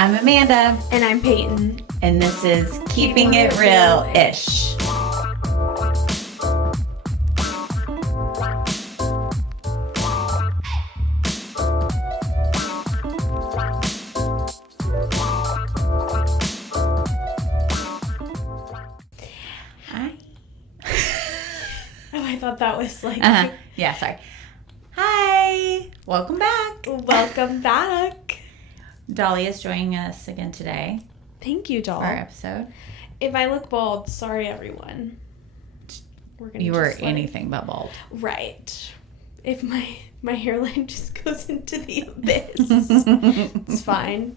I'm Amanda. And I'm Peyton. And this is Keeping It Real-ish. Hi. Oh, I thought that was like... Yeah, sorry. Hi. Welcome back. Welcome back. Dolly is joining us again today. Thank you, doll. For our episode. If I look bald, sorry, everyone. You were anything but bald. Right. If my hairline just goes into the abyss, it's fine.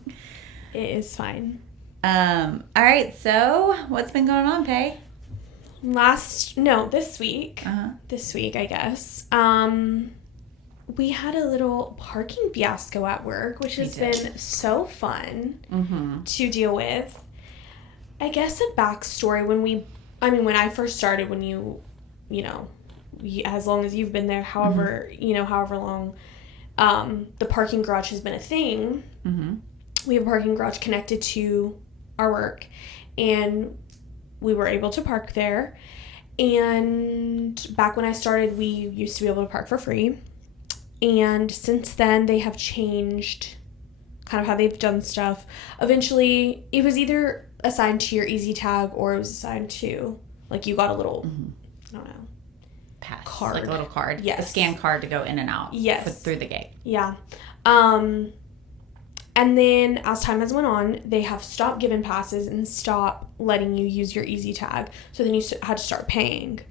It is fine. All right, so what's been going on, Pay? This week. This week, I guess. We had a little parking fiasco at work, which has been so fun to deal with. I guess a backstory, when I first started, when you know, as long as you've been there, however long, the parking garage has been a thing. We have a parking garage connected to our work, and we were able to park there. And back when I started, we used to be able to park for free. And since then, they have changed kind of how they've done stuff. Eventually, it was either assigned to your easy tag or it was assigned to, like, you got a little, I don't know, pass card. Like a little card. Yes. A scan card to go in and out. Yes. Through the gate. Yeah. And then as time has went on, they have stopped giving passes and stopped letting you use your easy tag. So then you had to start paying.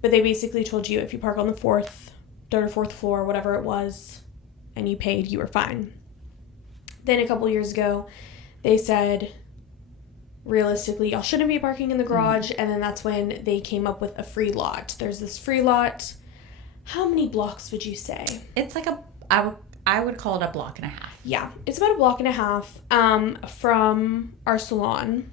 But they basically told you if you park on the third or fourth floor, whatever it was, and you paid, you were fine. Then a couple years ago, they said, realistically, y'all shouldn't be parking in the garage. And then that's when they came up with a free lot. There's this free lot. How many blocks would you say? It's like I would call it a block and a half. Yeah, it's about a block and a half from our salon.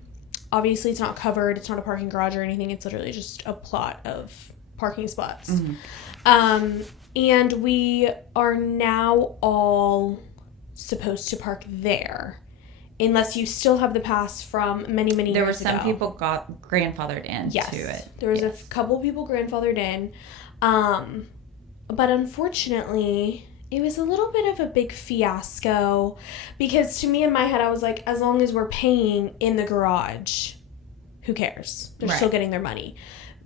Obviously, it's not covered. It's not a parking garage or anything. It's literally just a plot of parking spots. And we are now all supposed to park there. Unless you still have the pass from many years ago. There were some people got grandfathered into it. There was a couple people grandfathered in. But unfortunately, it was a little bit of a big fiasco. Because to me, in my head, I was like, as long as we're paying in the garage, who cares? They're still getting their money.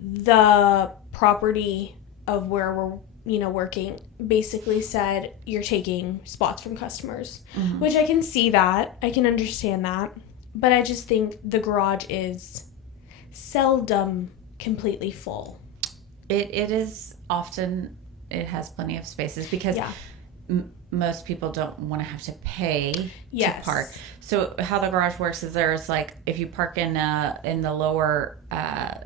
The property of where we're working basically said you're taking spots from customers, which I can see that. I can understand that. But I just think the garage is seldom completely full. It is often, it has plenty of spaces because most people don't want to have to pay to park. So how the garage works is there's like, if you park in the lower,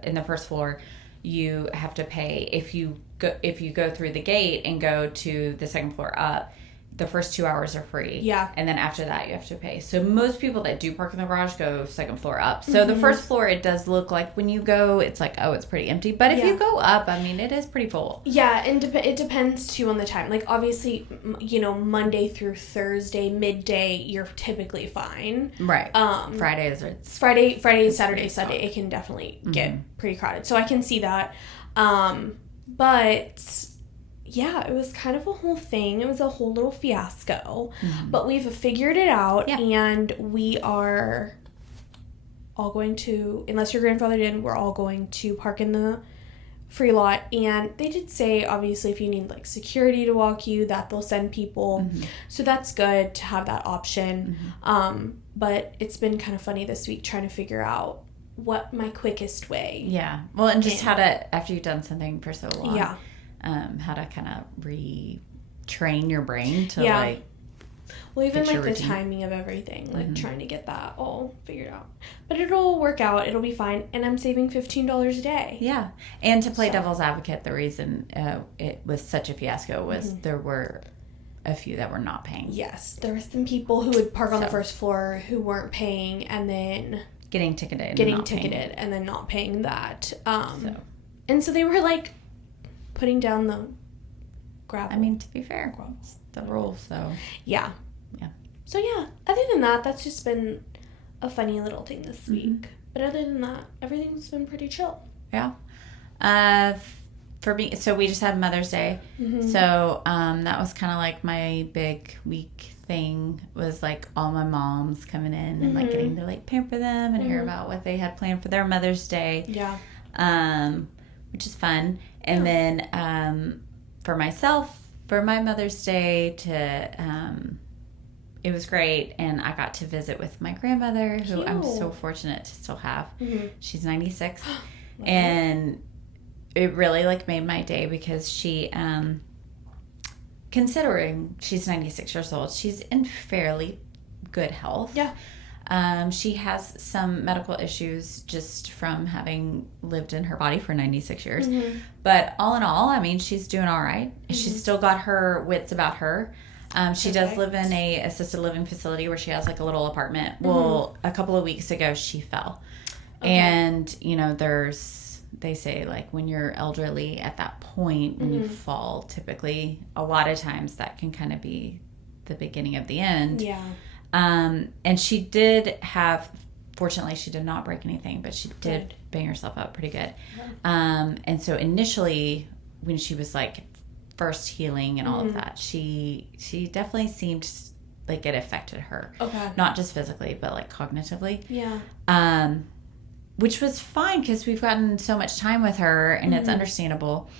in the first floor, you have to pay. If you go through the gate and go to the second floor up, the first 2 hours are free. Yeah. And then after that, you have to pay. So most people that do park in the garage go second floor up. So the first floor, it does look like when you go, it's like, oh, it's pretty empty. But if you go up, I mean, it is pretty full. Yeah, and it depends, too, on the time. Like, obviously, Monday through Thursday, midday, you're typically fine. Right. Friday, Saturday, Sunday, it can definitely get pretty crowded. So I can see that. But... yeah, it was kind of a whole thing. It was a whole little fiasco. But we've figured it out, and we are all going to, unless you're grandfathered in, we're all going to park in the free lot. And they did say, obviously, if you need, like, security to walk you, that they'll send people. So that's good to have that option. But it's been kind of funny this week trying to figure out what my quickest way. Yeah. Well, and just how to, after you've done something for so long. Yeah. How to kind of retrain your brain to like. Well, even like the timing of everything, like trying to get that all figured out. But it'll work out. It'll be fine. And I'm saving $15 a day. Yeah. And to play devil's advocate, the reason it was such a fiasco was there were a few that were not paying. Yes. There were some people who would park on the first floor who weren't paying and then. Getting ticketed and then not paying that. And so they were like. Putting down the gravel. I mean, to be fair, it's the rules, so. Yeah. So, yeah, other than that, that's just been a funny little thing this week. But other than that, everything's been pretty chill. Yeah. For me, so we just had Mother's Day. So that was kind of like my big week thing, was like all my moms coming in and like getting to like pamper them and hear about what they had planned for their Mother's Day. Yeah. Which is fun. And then for myself, for my Mother's Day, it was great, and I got to visit with my grandmother, who I'm so fortunate to still have. She's 96, and it really like made my day, because she, considering she's 96 years old, she's in fairly good health. Yeah. She has some medical issues just from having lived in her body for 96 years. But all in all, I mean, she's doing all right. She's still got her wits about her. She does live in a assisted living facility where she has like a little apartment. Well, a couple of weeks ago, she fell. And, you know, they say like when you're elderly at that point, when you fall, typically a lot of times that can kind of be the beginning of the end. Yeah. And she did have, fortunately, she did not break anything, but she did bang herself up pretty good. And so initially, when she was like first healing and all of that, she definitely seemed like it affected her. Not just physically, but like cognitively. Yeah. Which was fine, because we've gotten so much time with her, and it's understandable.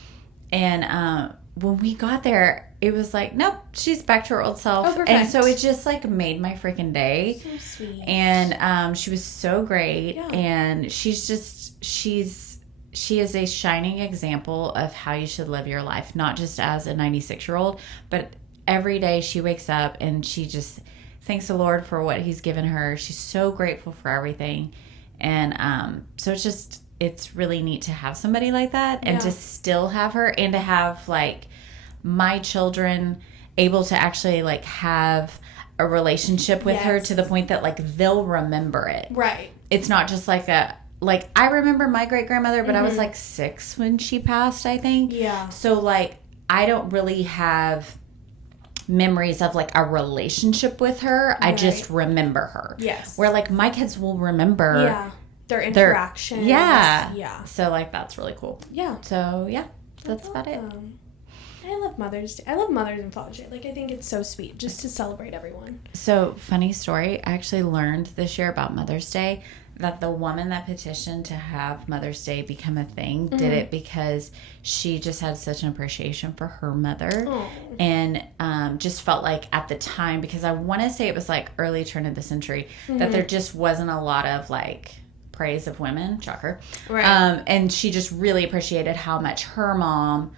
And when we got there, it was like, nope, she's back to her old self. Oh, perfect. And so it just like made my freaking day. So sweet. And she was so great. Yeah. And she is a shining example of how you should live your life, not just as a 96-year-old, but every day she wakes up and she just thanks the Lord for what he's given her. She's so grateful for everything. And so it's really neat to have somebody like that, and to still have her, and to have like my children able to actually like have a relationship with her, to the point that like they'll remember it. Right. It's not just like I remember my great grandmother, but I was like 6 when she passed, I think. Yeah. So like I don't really have memories of like a relationship with her. I just remember her. Yes. Where like my kids will remember their interaction. Yeah. So like that's really cool. Yeah. So yeah, that's about it. I love Mother's Day. I love Mother's and Father's Day. Like, I think it's so sweet just to celebrate everyone. So, funny story. I actually learned this year about Mother's Day that the woman that petitioned to have Mother's Day become a thing did it because she just had such an appreciation for her mother. And just felt like at the time, because I want to say it was like early turn of the century, that there just wasn't a lot of like praise of women. Shocker. Right. And she just really appreciated how much her mom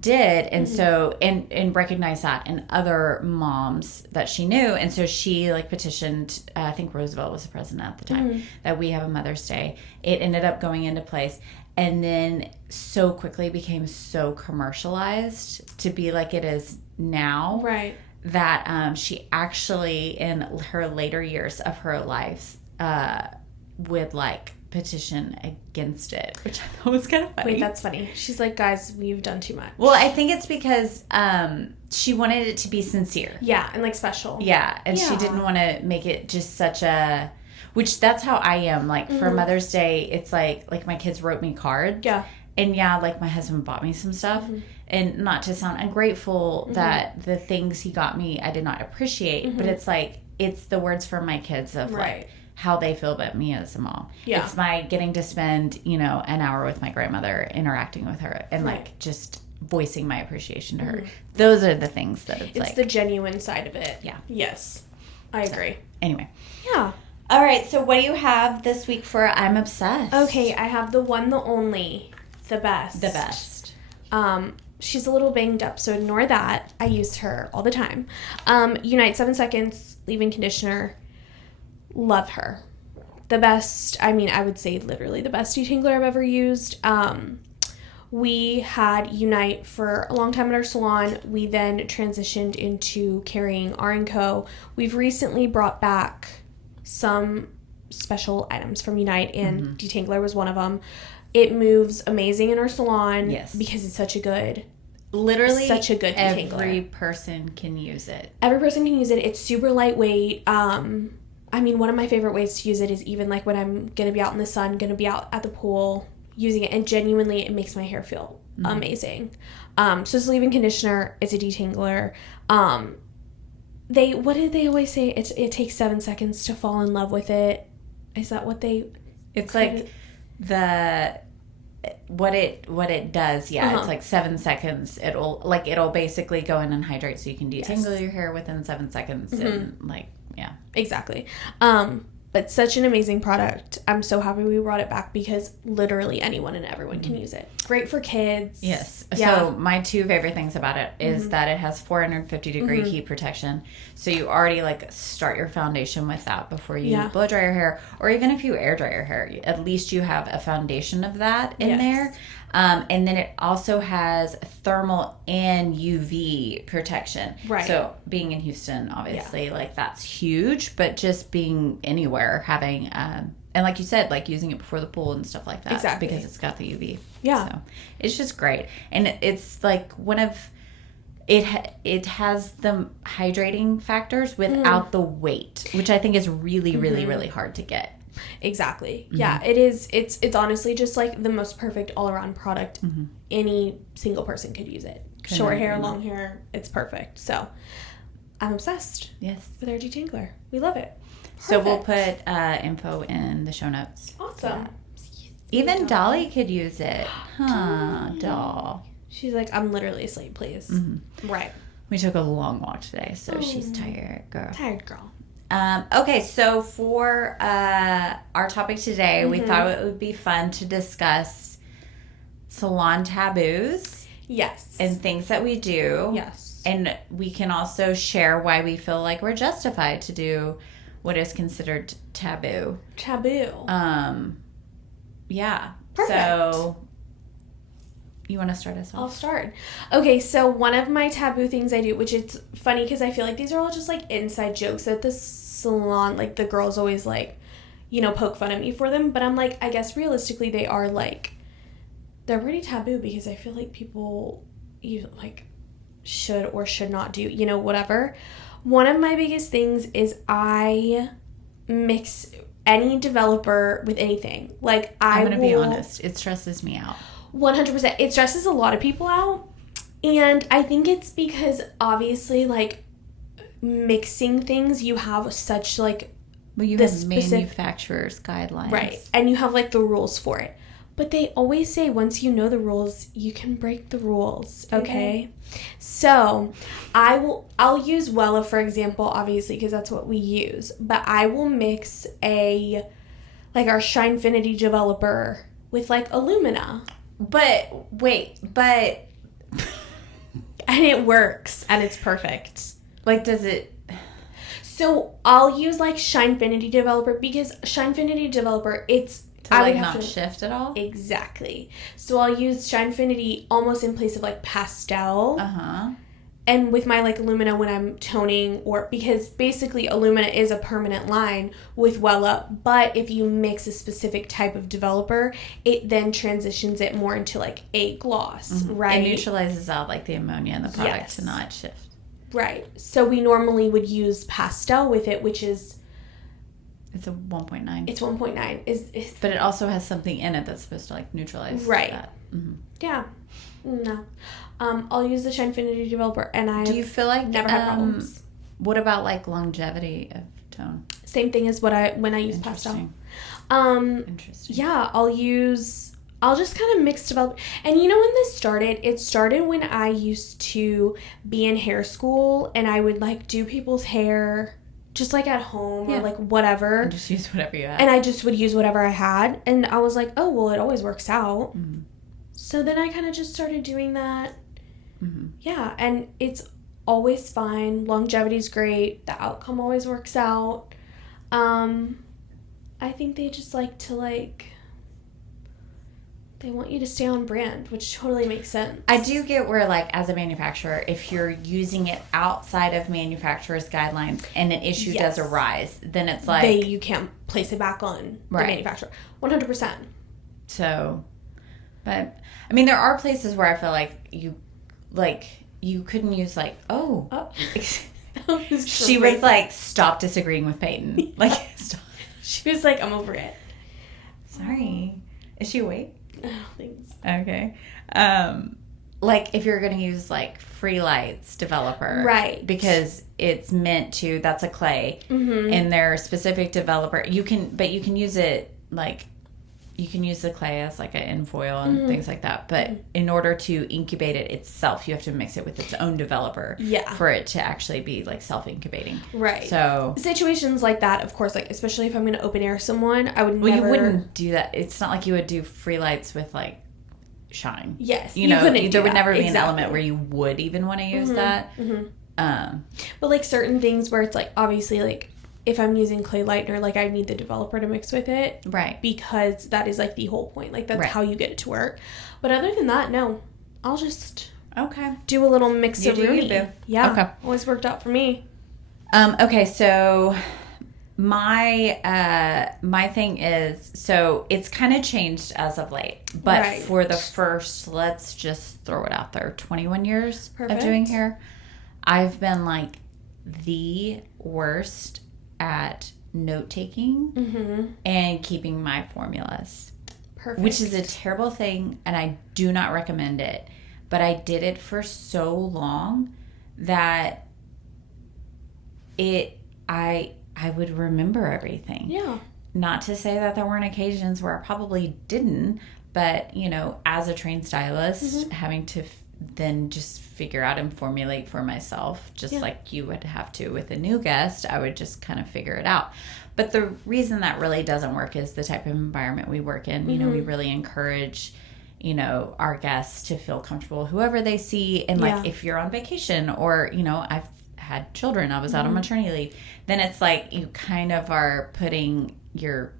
did, and so and recognized that in other moms that she knew, and so she like petitioned, I think Roosevelt was the president at the time, that we have a Mother's Day. It ended up going into place, and then so quickly became so commercialized to be like it is now, right, that she actually in her later years of her life would like petition against it, which I thought was kind of funny. Wait, that's funny. She's like, guys, we've done too much. Well, I think it's because she wanted it to be sincere. Yeah, and like special. Yeah, and she didn't want to make it just such a... Which that's how I am. Like for Mother's Day, it's like my kids wrote me cards. Yeah. And like my husband bought me some stuff. And not to sound ungrateful that the things he got me I did not appreciate, but it's like, it's the words from my kids of like how they feel about me as a mom. Yeah. It's my getting to spend, an hour with my grandmother, interacting with her, and like just voicing my appreciation to her. Those are the things that it's like. It's the genuine side of it. Yeah. Yes. I agree. Anyway. Yeah. All right. So what do you have this week for I'm Obsessed? Okay. I have the one, the only, the best. The best. She's a little banged up, so ignore that. I use her all the time. Unite 7 Seconds leave-in conditioner. Love her. The best, I would say literally the best detangler I've ever used. We had Unite for a long time in our salon. We then transitioned into carrying R&Co. We've recently brought back some special items from Unite, and detangler was one of them. It moves amazing in our salon because it's such a good literally such a good detangler. Every person can use it. Every person can use it. It's super lightweight. I mean, one of my favorite ways to use it is even like when I'm going to be out in the sun, going to be out at the pool, using it, and genuinely it makes my hair feel amazing. So it's a leave-in conditioner. It's a detangler. What did they always say? It takes 7 seconds to fall in love with it. Is that what they... It's like what it does. Yeah, it's like 7 seconds. It'll basically go in and hydrate so you can detangle your hair within 7 seconds. And like, yeah. Exactly. But such an amazing product. I'm so happy we brought it back because literally anyone and everyone can use it. Great for kids. Yes. Yeah. So my 2 favorite things about it is that it has 450 degree heat protection. So you already like start your foundation with that before you blow dry your hair, or even if you air dry your hair, at least you have a foundation of that in there. And then it also has thermal and UV protection. Right. So being in Houston, obviously, like that's huge. But just being anywhere, having and like you said, like using it before the pool and stuff like that. Exactly. Because it's got the UV. Yeah. So it's just great, and it's like one of it has the hydrating factors without the weight, which I think is really, really, really hard to get. Exactly. Yeah, it is. It's honestly just like the most perfect all-around product. Any single person could use it. Short hair, long hair, it's perfect. So I'm obsessed. Yes. With our detangler. We love it. Perfect. So we'll put info in the show notes. Awesome. Even Dolly could use it. Huh, doll. She's like, I'm literally asleep, please. Right. We took a long walk today, so she's tired, girl. Tired girl. Okay, so for our topic today, we thought it would be fun to discuss salon taboos. Yes. And things that we do. Yes. And we can also share why we feel like we're justified to do what is considered taboo. Taboo. Yeah. Perfect. So you want to start us off? I'll start. Okay, so one of my taboo things I do, which it's funny because I feel like these are all just like inside jokes at the salon. Like the girls always like, poke fun at me for them. But I'm like, I guess realistically they are like, they're pretty taboo because I feel like people should or should not do, whatever. One of my biggest things is I mix any developer with anything. Like I'm going to be honest, it stresses me out. 100%. It stresses a lot of people out. And I think it's because obviously like mixing things, you have such like you have manufacturer's guidelines. Right. And you have like the rules for it. But they always say once you know the rules, you can break the rules, okay? So, I'll use Wella for example, obviously, because that's what we use. But I will mix our Shinefinity developer with like Illumina. But wait, and it works and it's perfect. Like, does it? So I'll use like Shinefinity developer because Shinefinity developer, it's not shift at all. Exactly. So I'll use Shinefinity almost in place of like pastel. And with my like Illumina when I'm toning, or because basically Illumina is a permanent line with Wella, but if you mix a specific type of developer, it then transitions it more into like a gloss, right? It neutralizes out like the ammonia in the product to not shift. Right. So we normally would use pastel with it, which is... It's a 1.9. It's 1.9. But it also has something in it that's supposed to like neutralize that. Yeah. No. I'll use the Shinefinity developer, and do you feel like never had problems. What about like longevity of tone? Same thing as when I use pastel. Interesting. Yeah, I'll just kind of mix develop. And when this started? It started when I used to be in hair school, and I would like do people's hair just like at home or like whatever. And just use whatever you had. And I just would use whatever I had, and I was like, oh well, it always works out. So then I kind of just started doing that. Yeah, and it's always fine. Longevity's great. The outcome always works out. I think they just like to they want you to stay on brand, which totally makes sense. I do get where like as a manufacturer, if you're using it outside of manufacturerer's guidelines and an issue does arise, then it's like... you can't place it back on the manufacturer. 100%. So, but I mean, there are places where I feel like you like, you couldn't use, like, oh. She great. was like, stop disagreeing with Peyton. Like, stop. She was like, I'm over it. Sorry. Is she awake? Oh, thanks. Okay. Like, if you're going to use, like, Free Lights developer. Right. Because it's meant to, that's a clay. Mm-hmm. And their specific developer, you can use it, like, you can use the clay as, like, an in-foil and things like that. But in order to incubate it itself, you have to mix it with its own developer. Yeah. For it to actually be, like, self-incubating. Right. So. Situations like that, of course, like, especially if I'm going to open air someone, I would never. Well, you wouldn't do that. It's not like you would do Free Lights with, like, shine. Yes. You know, there would never be exactly. an element where you would even want to use that. Mm-hmm. But, like, certain things where it's, like, obviously, like, if I'm using clay lightener, like, I need the developer to mix with it. Right. Because that is, like, the whole point. Like, that's how you get it to work. But other than that, no. I'll just do a little mix-a-rooney. Yeah. Okay. Always worked out for me. Okay, so my thing is, so it's kind of changed as of late. But for the first, let's just throw it out there, 21 years of doing hair, I've been, like, the worst at note-taking and keeping my formulas. Perfect. Which is a terrible thing, and I do not recommend it. But I did it for so long that I would remember everything. Yeah. Not to say that there weren't occasions where I probably didn't, but, you know, as a trained stylist, having to then just figure out and formulate for myself, just like you would have to with a new guest, I would just kind of figure it out. But the reason that really doesn't work is the type of environment we work in. You know, we really encourage, you know, our guests to feel comfortable, whoever they see. And, like, if you're on vacation or, you know, I've had children, I was out on maternity leave, then it's like you kind of are putting your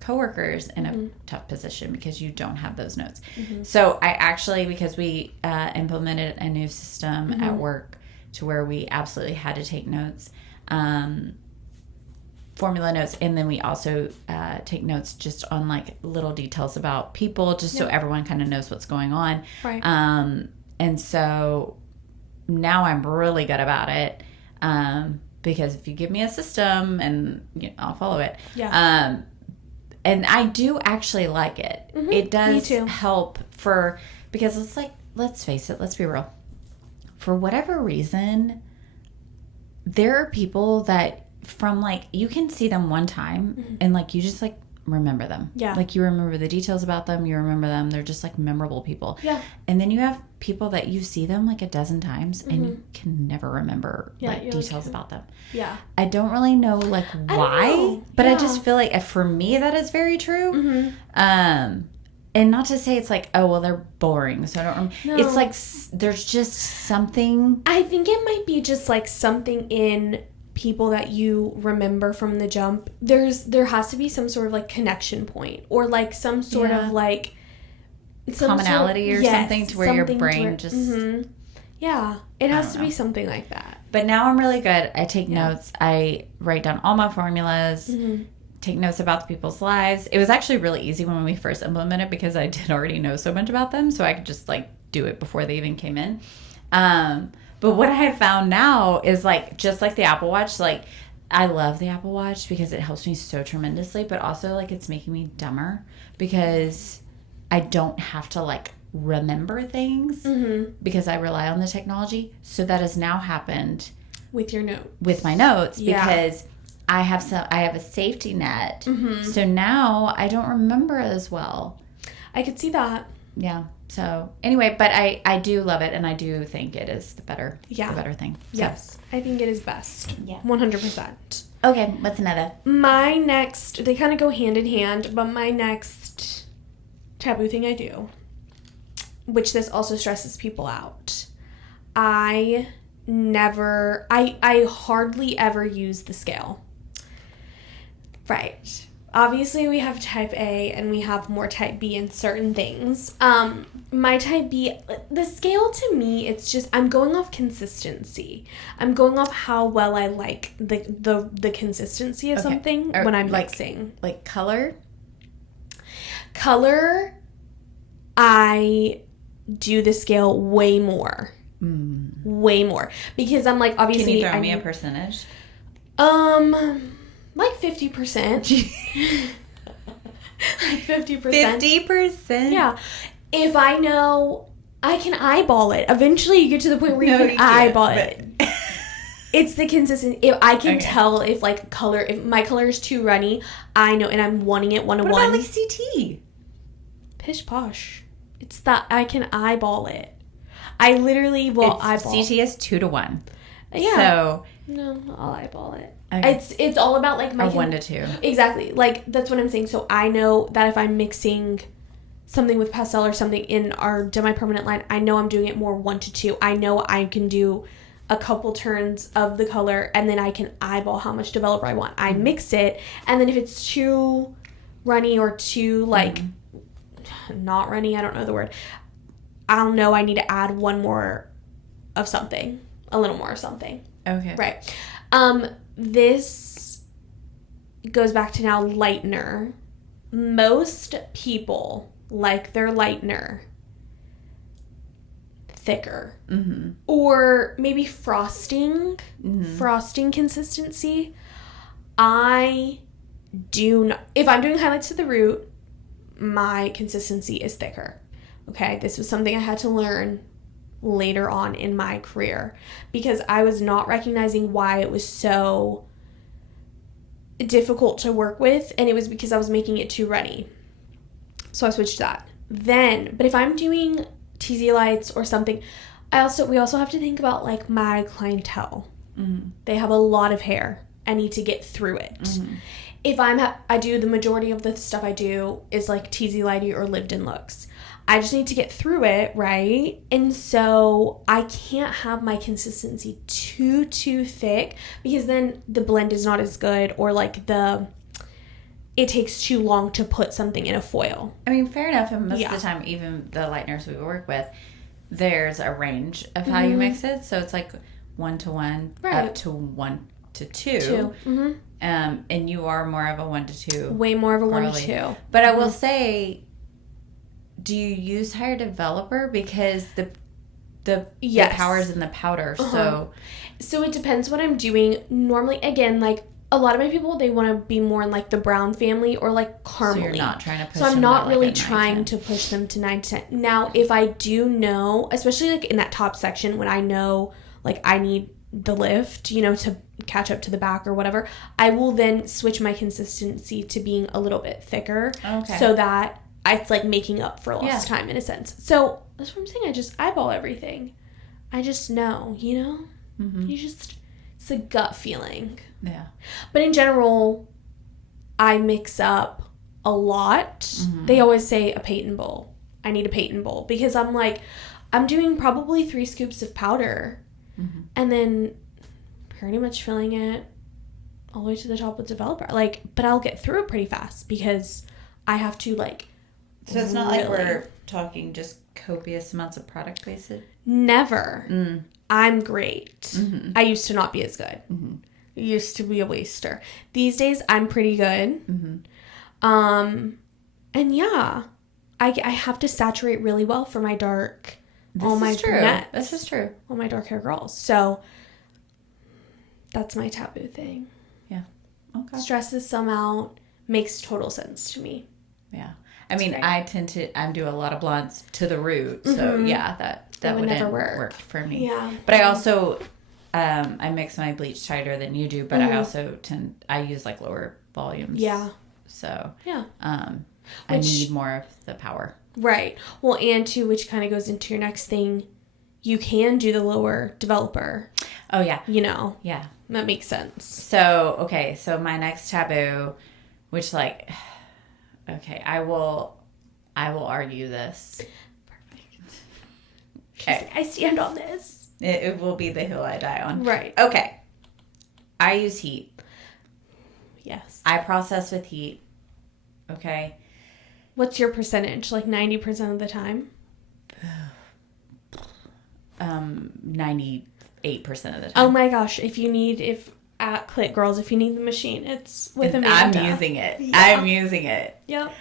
coworkers in a tough position because you don't have those notes. So I actually, because we implemented a new system at work to where we absolutely had to take notes, formula notes, and then we also take notes just on, like, little details about people, just so everyone kind of knows what's going on. Right. And so now I'm really good about it, because if you give me a system and, you know, I'll follow it. Yeah. And I do actually like it. It does help because it's like, let's face it, let's be real. For whatever reason, there are people that from, like, you can see them one time and, like, you just, like, remember them. Yeah. Like, you remember the details about them. You remember them. They're just, like, memorable people. Yeah. And then you have people that you see them, like, a dozen times and you can never remember, like, details about them. Yeah. I don't really know, like, why, but I just feel like for me that is very true. And not to say it's like, oh, well, they're boring, so I don't remember. No. It's like there's just something. I think it might be just, like, something in people that you remember from the jump. There has to be some sort of, like, connection point or, like, some sort of, like, commonality or something to where your brain just yeah, it has to be something like that. But now I'm really good. I take notes. I write down all my formulas, take notes about the people's lives. It was actually really easy when we first implemented because I did already know so much about them, so I could just, like, do it before they even came in. But what I have found now is, like, just like the Apple Watch, like, I love the Apple Watch because it helps me so tremendously, but also, like, it's making me dumber because I don't have to, like, remember things because I rely on the technology. So that has now happened with your notes. With my notes because I have a safety net. So now I don't remember as well. I could see that. Yeah. So anyway, but I do love it and I do think it is the better thing. So. Yes. I think it is best. Yeah. 100%. Okay, what's another? My next, they kind of go hand in hand, but my next taboo thing I do, which this also stresses people out. I hardly ever use the scale. Right. Obviously, we have type A and we have more type B in certain things. My type B, the scale to me, it's just, I'm going off consistency. I'm going off how well I like the consistency of something when I'm mixing. Like color? Color, I do the scale way more. Way more. Because I'm like, obviously... Can you throw me a percentage? Like 50%. Like 50%. 50%? Yeah. If I know, I can eyeball it. Eventually you get to the point where you can eyeball it. It's the consistency. If I can tell if like color, if my color is too runny, I know, and I'm wanting it 1-to-1. What about like CT? Pish posh. It's that I can eyeball it. I literally will eyeball. CT is 2-to-1. Yeah. So no, I'll eyeball it. Okay. It's all about like my 1-to-2. Exactly. Like that's what I'm saying. So I know that if I'm mixing something with pastel or something in our semi-permanent line, I know I'm doing it more 1-to-2. I know I can do a couple turns of the color and then I can eyeball how much developer I want. I mix it, and then if it's too runny or too like not runny, I don't know the word, I'll know I need to add one more of something, a little more of something. Okay. Right. This goes back to now lightener. Most people like their lightener thicker. Or maybe frosting consistency. I do not, if I'm doing highlights to the root, my consistency is thicker. Okay, this was something I had to learn later on in my career because I was not recognizing why it was so difficult to work with, and it was because I was making it too runny. So I switched that. Then, but if I'm doing TZ lights or something, we also have to think about like my clientele. They have a lot of hair. I need to get through it. If I do the majority of the stuff I do is like TZ lighty or lived in looks. I just need to get through it, right? And so I can't have my consistency too thick because then the blend is not as good, or like it takes too long to put something in a foil. I mean, fair enough. And most of the time, even the lighteners we work with, there's a range of how you mix it. So it's like 1-to-1 up to 1-to-2. And you are more of a 1-to-2. Way more of a 1-to-2. But I will say, do you use higher developer? Because the power is in the powder. So it depends what I'm doing. Normally, again, like a lot of my people, they want to be more in like the brown family or like caramely. So you're not trying to push them. So I'm not really trying to push them to 9-10. Now, if I do know, especially like in that top section when I know like I need the lift, to catch up to the back or whatever, I will then switch my consistency to being a little bit thicker. Okay. So that it's like making up for lost time in a sense. So that's what I'm saying. I just eyeball everything. I just know, You just, it's a gut feeling. Yeah. But in general, I mix up a lot. They always say a Peyton bowl. I need a Peyton bowl because I'm like, I'm doing probably 3 scoops of powder and then pretty much filling it all the way to the top with developer. Like, but I'll get through it pretty fast because I have to like. So it's not like we're talking just copious amounts of product wasted? Never. I'm great. I used to not be as good. Used to be a waster. These days, I'm pretty good. And yeah, I have to saturate really well for my dark, brunettes. This is true. All my dark hair girls. So that's my taboo thing. Yeah. Okay. Stresses some out. Makes total sense to me. Yeah. I mean, I do a lot of blondes to the root. So yeah, that would never work for me. Yeah. But I also, I mix my bleach tighter than you do, but I also I use like lower volumes. Yeah. So yeah. I need more of the power. Right. Well, and too, which kind of goes into your next thing, you can do the lower developer. Oh yeah. Yeah. That makes sense. So, okay. So my next taboo, which like, okay, I will argue this. Perfect. Okay. I stand on this. It will be the hill I die on. Right. Okay. I use heat. Yes. I process with heat. Okay. What's your percentage? Like 90% of the time? 98% of the time. Oh my gosh. At Clit Girls, if you need the machine, it's with Amanda. I'm using it. Yeah. I'm using it. Yep.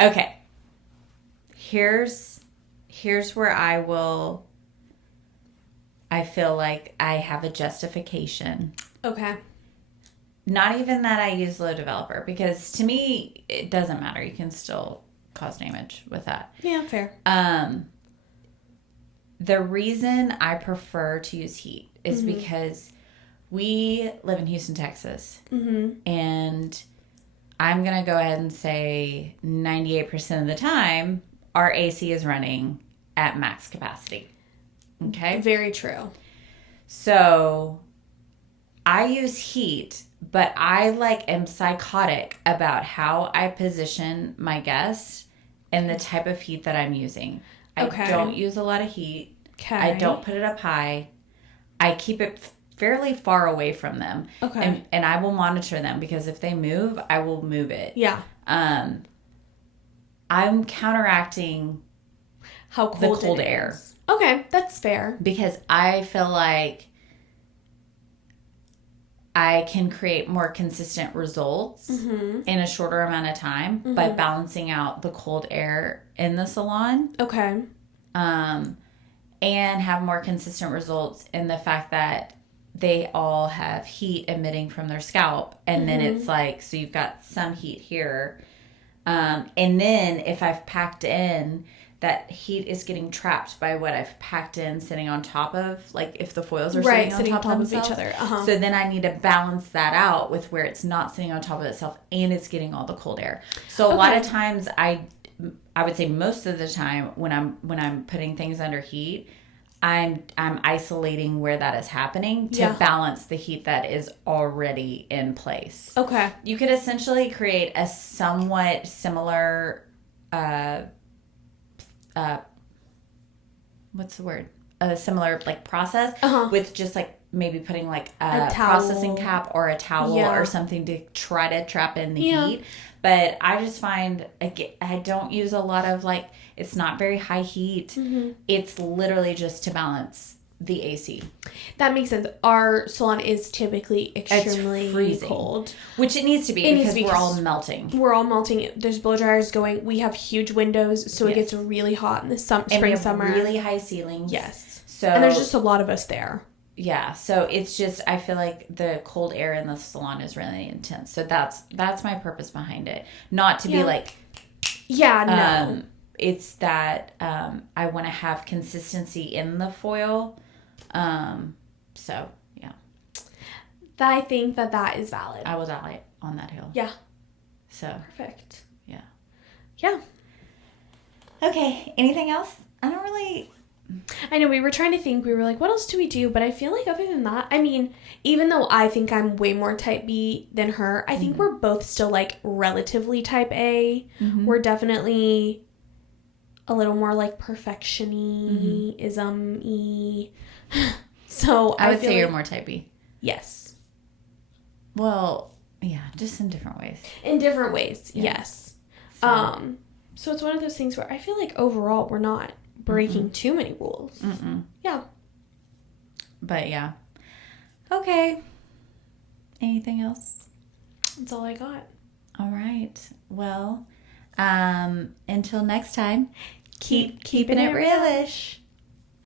Okay. Here's here's where I feel like I have a justification. Okay. Not even that I use low developer, because to me, it doesn't matter. You can still cause damage with that. Yeah, fair. The reason I prefer to use heat is because we live in Houston, Texas. And I'm going to go ahead and say 98% of the time, our AC is running at max capacity. Okay? Very true. So I use heat, but I am psychotic about how I position my guests and the type of heat that I'm using. I don't use a lot of heat. Okay. I don't put it up high. I keep it fairly far away from them. Okay. And I will monitor them, because if they move, I will move it. Yeah. I'm counteracting how cold the cold air. Okay, that's fair. Because I feel like I can create more consistent results in a shorter amount of time by balancing out the cold air in the salon. Okay. And have more consistent results in the fact that they all have heat emitting from their scalp. And then it's so you've got some heat here. And then if I've packed in, that heat is getting trapped by what I've packed in sitting on top of, if the foils are sitting on top of each other. So then I need to balance that out with where it's not sitting on top of itself and it's getting all the cold air. So a lot of times I would say most of the time when I'm putting things under heat, I'm isolating where that is happening to balance the heat that is already in place. Okay. You could essentially create a somewhat similar what's the word? A similar process with just maybe putting a processing cap or a towel or something to try to trap in the heat. But I just find I don't use a lot of it's not very high heat. It's literally just to balance the AC. That makes sense. Our salon is typically extremely cold. Which it needs to be, because we're all melting. We're all melting. There's blow dryers going. We have huge windows, so it gets really hot in the spring, summer. Really high ceilings. Yes. So, and there's just a lot of us there. Yeah. So it's just, I feel like the cold air in the salon is really intense. So that's my purpose behind it. Not to be no. It's that I want to have consistency in the foil. So, yeah. I think that is valid. I will die on that hill. Yeah. So. Perfect. Yeah. Yeah. Okay. Anything else? I know, we were trying to think. We were like, what else do we do? But I feel like other than that, I mean, even though I think I'm way more type B than her, I think we're both still relatively type A. We're definitely a little more perfection-y, ism-y. So I would say you're more type B. Yes. Well, yeah, just in different ways. In different ways, yes. So it's one of those things where I feel like overall we're not breaking too many rules. Yeah. But yeah. Okay. Anything else? That's all I got. All right. Well, until next time, keep keeping it realish.